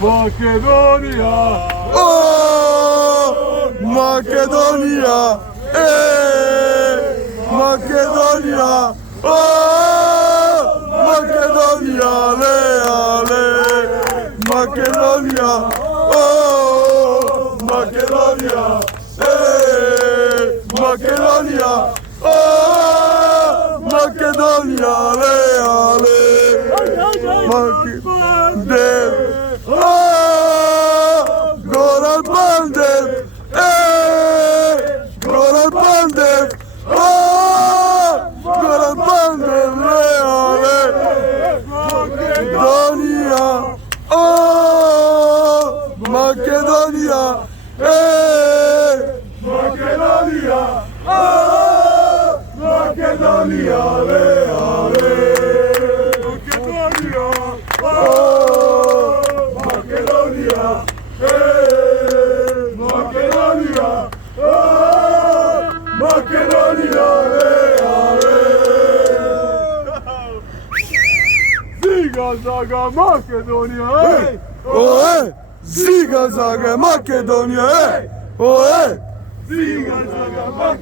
Makedonia! O! Makedonia! Makedonia! O! Makedonia! Ale, ale! Makedonia! O! Makedonia! Makedonia! O! Makedonia! Ale, ale! Bandet! O! Goran Bandet! Goran Bandet! O! Goran Bandet! Ale! Makedonia! O! Makedonia! Makedonia! O! Makedonia! Ale, ale! Makedonia! O! Makedonia! Makedonia! O! Makedonia! Ale, ale! Ziga zaga Makedonia! Oe! Ziga zaga Makedonia! Oe! Ziga zaga Makedonia!